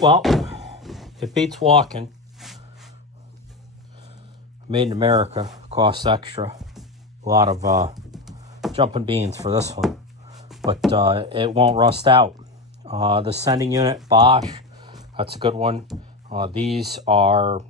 Well, it beats walking. Made in America, costs extra. A lot of jumping beans for this one, but it won't rust out. The sending unit, Bosch, that's a good one. These are,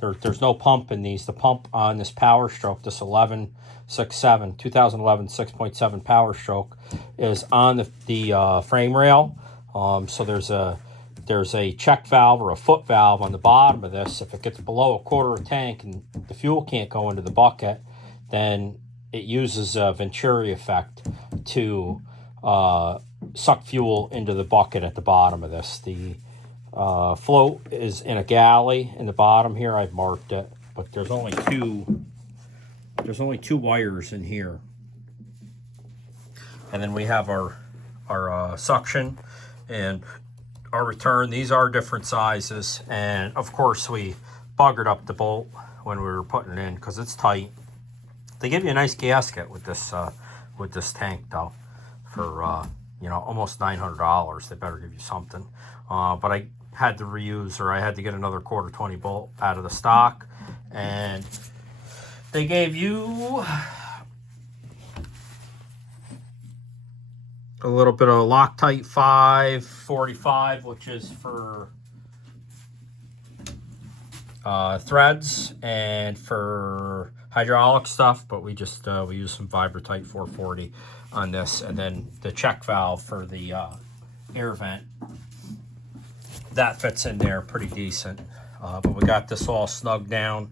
there's no pump in these. The pump on this Power Stroke, this 1167, 2011 6.7 Power Stroke, is on the frame rail. So there's a check valve or a foot valve on the bottom of this. If it gets below a quarter of a tank and the fuel can't go into the bucket, then it uses a Venturi effect to suck fuel into the bucket at the bottom of this. The float is in a galley in the bottom here. I've marked it, but there's only two wires in here. And then we have our suction and our return. These are different sizes, and of course we buggered up the bolt when we were putting it in because it's tight. They give you a nice gasket with this tank though, for almost $900. They better give you something. But I had to reuse, or I had to get another quarter 20 bolt out of the stock, and they gave you a little bit of Loctite 545, which is for threads and for hydraulic stuff, but we use some Vibratite 440 on this, and then the check valve for the air vent, that fits in there pretty decent. But we got this all snugged down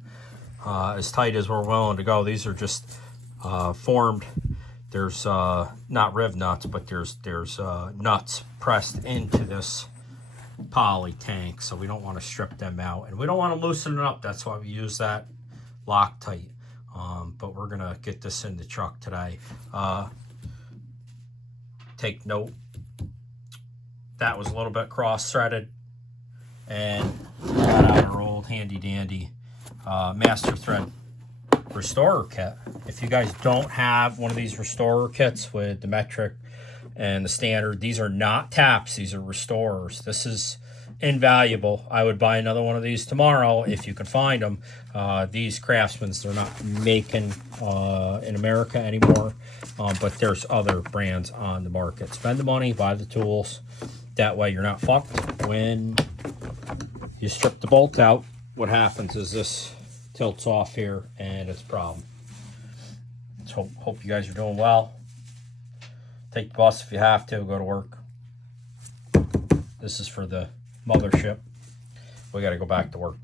as tight as we're willing to go. These are just formed. There's not riv nuts, but there's nuts pressed into this poly tank, so we don't want to strip them out, and we don't want to loosen it up. That's why we use that Loctite. But we're gonna get this in the truck today. Take note, that was a little bit cross-threaded, and got out our old handy dandy master thread restorer kit. If you guys don't have one of these restorer kits with the metric and the standard, these are not taps, these are restorers. This is invaluable. I would buy another one of these tomorrow if you can find them. These Craftsman's, they're not making in America anymore, but there's other brands on the market. Spend the money, buy the tools. That way you're not fucked. When you strip the bolt out, what happens is this tilts off here and it's a problem. So hope you guys are doing well. Take the bus if you have to, go to work. This is for the mothership. We got to go back to work.